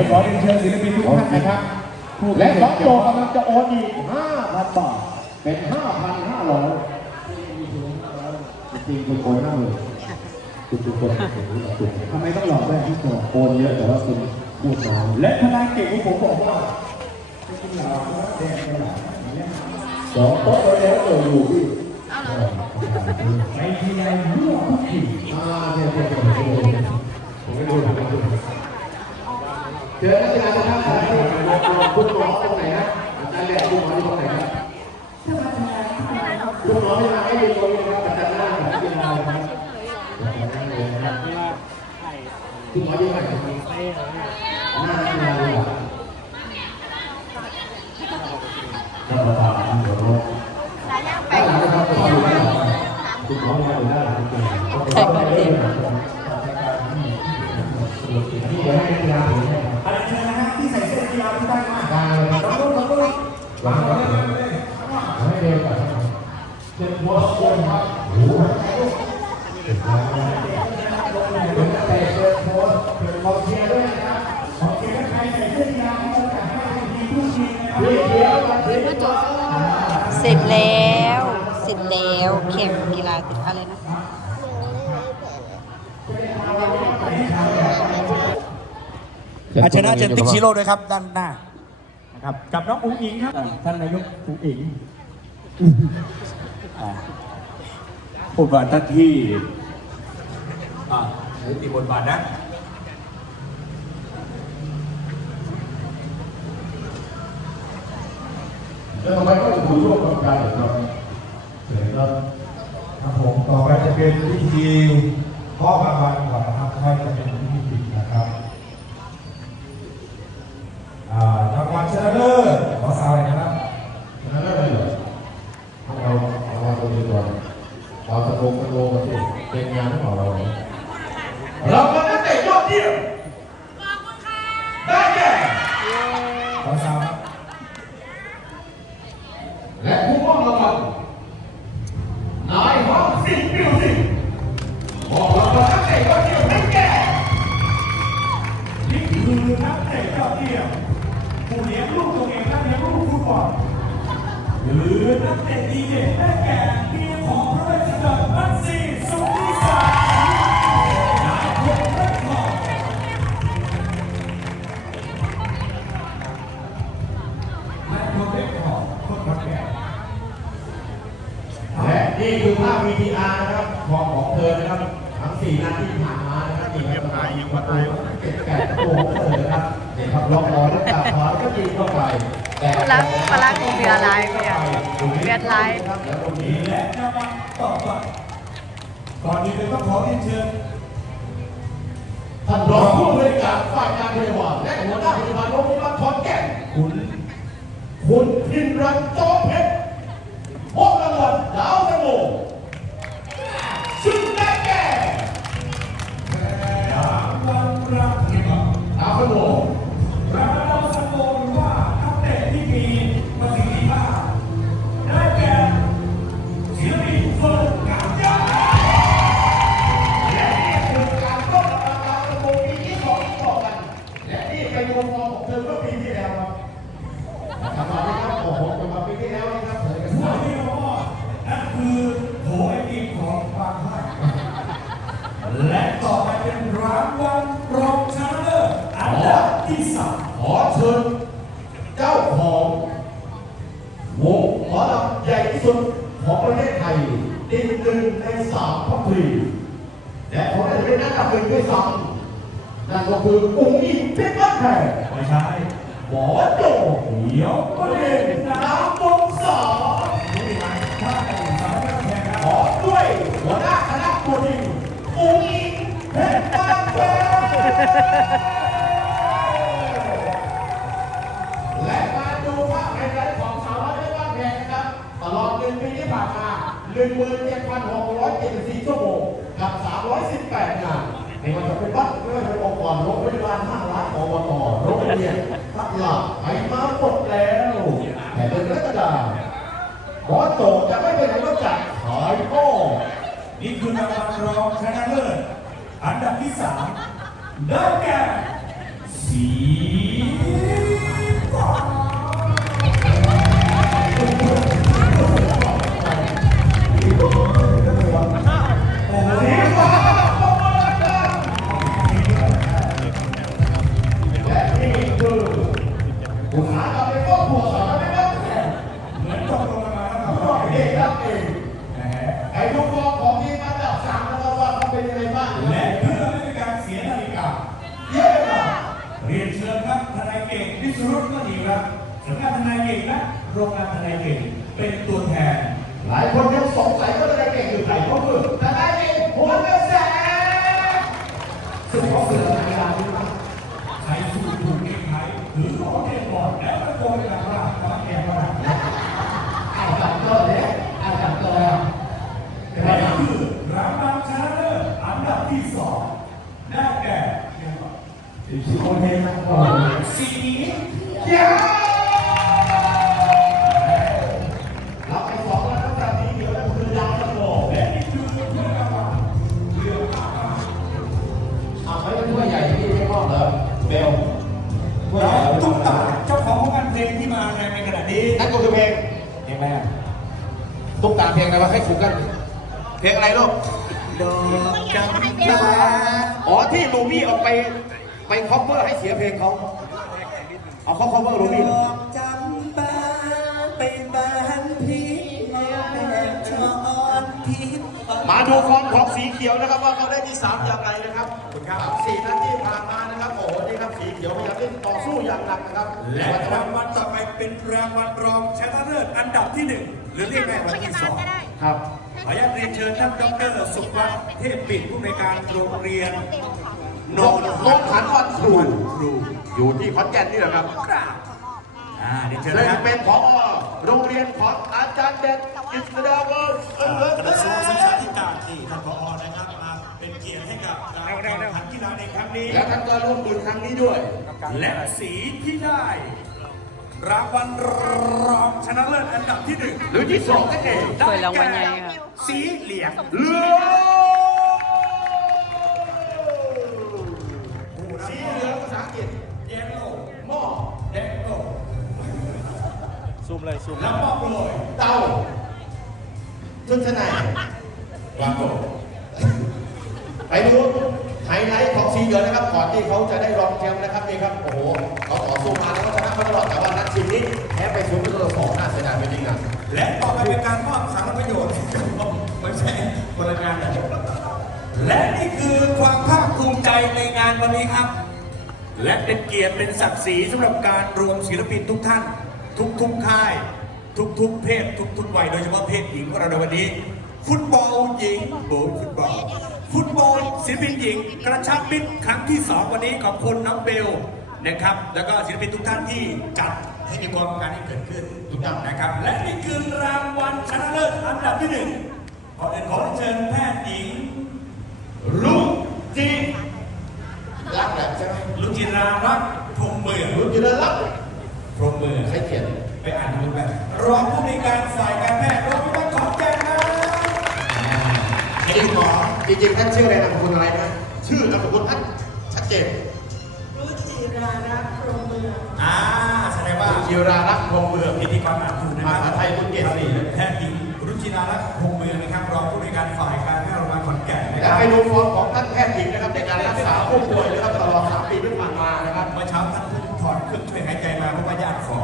ดี๋ยวขอเรียนเชิญศิลปินทุกท่านนะครับ และสองโจกำลังจะโอนอีกห้าพันบาทเป็นห้าพันห้าร้อยจริงๆคุณโอนห้าหมื่นคุณทุกคนทำไมต้องหลอกด้วยที่โจโอนเยอะแต่ว่าคุณพูดน้อยและทนายเก่งของผมบอกว่าสองโต๊ะแล้วเจออยู่พี่ในทีไรรั่วทุกทีอ่าเนี่ยเนี่ยเนี่ยเนี่ยผมไม่ดูผมไม่ดู เจอนักกีฬาทุกท่านนะครับคุณหมอตรงไหนฮะอาจารย์แหลกคุณหมออยู่ตรงไหนครับคุณหมอไม่มาให้ดูตรงนี้ครับอาจารย์หน้าของนักกีฬาครับคุณหมออยู่ไหนครับหน้านักกีฬาเลยครับท่านประธานที่เคารพด้านหลังนะครับคุณหมออยู่ด้าหลังคุณหมอยู่ด้านหลังจริงๆใส่มาเต็ม อาชนะเจนติ๊กชิโร่ด้วยครับ ด้านหน้านะครับกับน้องอุ๋งอิงครับท่านนายกอุ๋งอิงอ่าบทบาทหน้าที่อ่าหรือตีบทบาทนะแล้วทำไมก็ถึงร่วมกับการเหรอครับเสร็จแล้วครับผมต่อไปจะเป็นพิธีมอบรางวัลก่อนนะครับให้จะเป็นพิธีปิดนะครับอ่ารางวัลชนะเลิศขอสาวเลยนะครับ ชนะเลิศเลยเหรอเอาเอาเอาตัวนี้ก่อนเอาตะโกนตะโกนมาสิเป็นงานของเราเนี่ย เราก็นักเตะยอดเยี่ยมได้แก่ขอ สาว ยิงเข้าไปแต่รักปรักเบียร์ไลฟ์เบียร์เบียร์ไลฟ์แล้วตรงนี้และจะมาต่อไปก่อนอื่นเลยต้องขอเรียนเชิญท่านรองผู้บริการฝ่ายการพยาบาลและหัวหน้าพยาบาลโรงพยาบาลขอนแก่นคุณคุณพินรันโจอเพชรมอบรางวัลดาวตะโม และผมจะเป็นนักการเมืองด้วยซ้ำนั่นก็คืออุ้งอิงเพชรบ้านแพงไม่ใช่หมอโจเหนียวก็เล่นน้ำวงสองขอด้วยหัวหน้าคณะตัวจริงอุ้งอิงเพชรบ้านแพง1,764 ชั่วโมง กับ 318 งานไม่ว่าจะเป็นวัดไม่ว่าจะเป็นองค์กรโรงพยาบาลห้างร้านอบตโรงเรียนตลาดไปมาหมดแล้วแต่เดือนกรกฎาคมหมอโจจะไม่ไปไหนนอกจากขายหม้อนี่คือรางวัลรองชนะเลิศอันดับที่สามได้แก่สี กรรมในครอบครัวสาวน้อยเพชรบ้านแพงเหมือนตกลงมาแล้วครับก็เองครับเองนะฮะไอ้ลูกฟองของทีมอันดับสามนะครับว่าเขาเป็นยังไงบ้างและเพื่อไม่เป็นการเสียนาฬิกาเยี่ยมมากเรียนเชิญครับทนายเก่งวิศรุตก็ดีครับสำนักงานทนายเก่งและโรงงานทนายเก่งเป็นตัวแทน หลายคนยังสงสัยว่าจะได้เก่งอยู่ไหนเขาคือแต่ได้เก่งหัวกระแสซึ่ง อกจำปาอ๋อที่ลูมี่เอาไปไปคอฟเวอร์ให้เสียเพลงเขาเอาเขาคอฟเวอร์ลูมี่เหรอจำปาไปบ้านพี่แม่ชอนทิพย์มาดูฟอร์มของสีเขียวนะครับว่าเขาได้ที่สามอย่างไรนะครับครับสี่นาทีผ่านมานะครับโอ้โหนี่ครับสีเขียวพยายามเล่นต่อสู้อย่างหนักนะครับ และรางวัลต่อไปเป็นรางวัลรองชนะเลิศอันดับที่หนึ่งหรือเรียกได้ว่าที่สอง ครับขออนุญาตเรียนเชิญท่านดรสุวัฒน์เทพปิ่นผู้ในวยการโรงเรียนนงนงขันวันครูครูอยู่ที่ขอนแก่นนี่แหละครับอ่าเรียนเชิญซึ่งนะครับเป็นผอโรงเรียนของอาจารย์เด็ดกิษดาเวอร์เออกระทรวงศึกษาธิการที่ท่านผอนะครับมาเป็นเกียรติให้กับการแข่งขันกีฬาในครั้งนี้ และท่านก็ร่วมบุญครั้งนี้ด้วย และสีที่ได้ รางวัลรองชนะเลิศอันดับที่หนึ่งหรือที่สองนั่นเองสวยรางวัลใหญ่ค่ะ สีเหลืองเรือสีเหลืองภาษาอังกฤษเยลโล่หม้อแดงโล่ซูมเลยซูมแล้วมอบเลยเตาชุดชั้นในวางโกไปดู ไฮไลท์ของสีเหลืองนะครับก่อนที่เขาจะได้รองแชมป์นะครับนี่ครับโอ้โหเขาต่อสู้มาแล้วก็ชนะมาตลอดแต่ว่านัดชิงนี้แพ้ไปศูนย์ประตูต่อสองน่าเสียดายเป็นจริงนะและต่อไปเป็นการมอบสารประโยชน์ไม่ใช่คนละงานนะและนี่คือความภาคภูมิใจในงานวันนี้ครับ และเป็นเกียรติเป็นศักดิ์ศรีสำหรับการรวมศิลปินทุกท่าน ทุกทุกค่าย ทุกทุกเพศ ทุกทุกวัยโดยเฉพาะเพศหญิงของเราในวันนี้ ฟุตบอลหญิงโบฟุตบอล ฟุตบอลศิลปินหญิง กระชับมิตรครั้งที่สองวันนี้ขอบคุณน้องเบลนะครับ แล้วก็ศิลปินทุกท่านที่จัดให้มีความการที่เกิดขึ้นทุกท่านนะครับ และนี่คือรางวัลชนะเลิศอันดับที่หนึ่งขอเรียนขอเชิญแพทย์หญิงลูกจีรักแหละใช่ไหมลุจิรารัตน์พรหมเมืองลูกจีรักพรหมเมืองใครเขียนไปอ่านดูแบบรองผู้ในวยการฝ่ายการแพทย์ ริงๆท่านชื่ออะไรนามสกุลอะไรนะชื่อนามสกุลท่านชัดเจนรุจิรารักษ์พรหมเมืองอ่าแสดงว่าจิรารักษ์พรหมเมืองพิธีกรอ่านถูกนะครับภาษาไทยคุณเกศศรีแพทย์หญิงรุจิรารัตน์พรหมเมืองนะครับรองผู้ในวยการฝ่ายการแพทย์โรงพยาบาลขอนแก่นนะคและรับไปดูฟอร์มของท่านแพทย์หญิงนะครับในการรักษาผู้ป่วยนะครับตลอด3ปีที่ผ่านมานะครับ เมื่อเช้าท่านเพิ่งถอดเครื่องช่วยหายใจมาเพราะว่าญาติขอ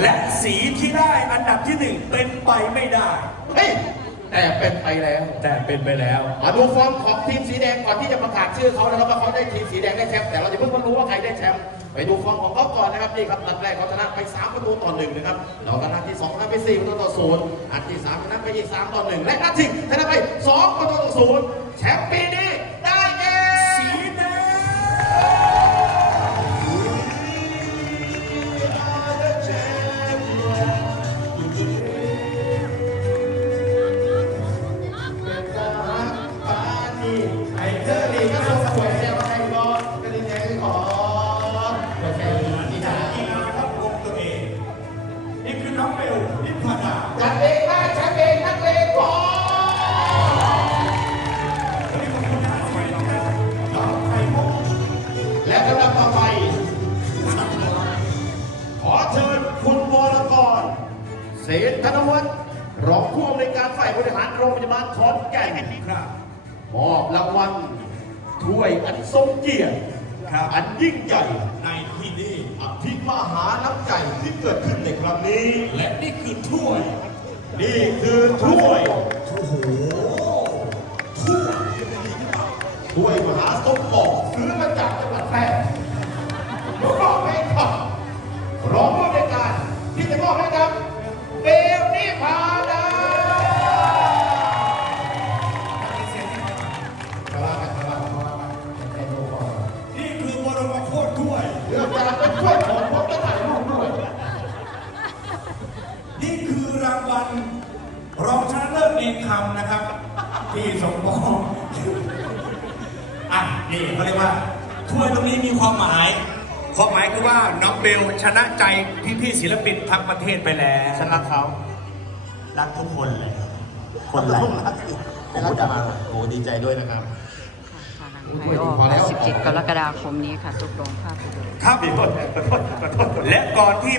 และสีที่ได้อันดับที่หนึ่งเป็นไปไม่ได้ เฮ้ย แต่เป็นไปแล้วแต่เป็นไปแล้วมาดูฟอร์มของทีมสีแดงก่อนที่จะประกาศชื่อเขานะครับว่าเขาได้ทีมสีแดงได้แชมป์แต่เราจะเพิ่งมารู้ว่าใครได้แชมป์ไปดูฟอร์มของเขาก่อนนะครับนี่ครับนัดแรกเขาชนะไป 3 ประตูต่อหนึ่งนะครับแล้วก็นัดที่2ชนะไป4ประตูต่อศูนย์นัดที่3ชนะไปอีก3ต่อหนึ่งและนัดที่ชนะไป 2 ประตูต่อศูนย์แชมป์ปีนี้ ริหารโรงพยาบาลขอนแก่นครับมอบรางวัลถ้วยอันทรงเกียรติครับอันยิ่งใหญ่ในที่นี้อภิมหาน้ำใจที่เกิดขึ้นในครั้งนี้ และนี่คือถ้วย นี่คือถ้วยโอ้โหถ้วยมหาสมปองซื้อมาจากจังหวัดแพร่มอบให้กับรอง นี่เขาเรียกว่าถ้วยตรงนี้มีความหมาย ความหมายคือว่าน้องเบลชนะใจพี่ๆศิลปินทั้งประเทศไปแล้วฉันรักเขา รักทุกคนเลย คนไรไม่รักกันมาโอ้ดีใจด้วยนะครับค่ะหนังไทยออก17 กรกฎาคมนี้ค่ะทุกโรงภาพยนตร์ครับและก่อนที่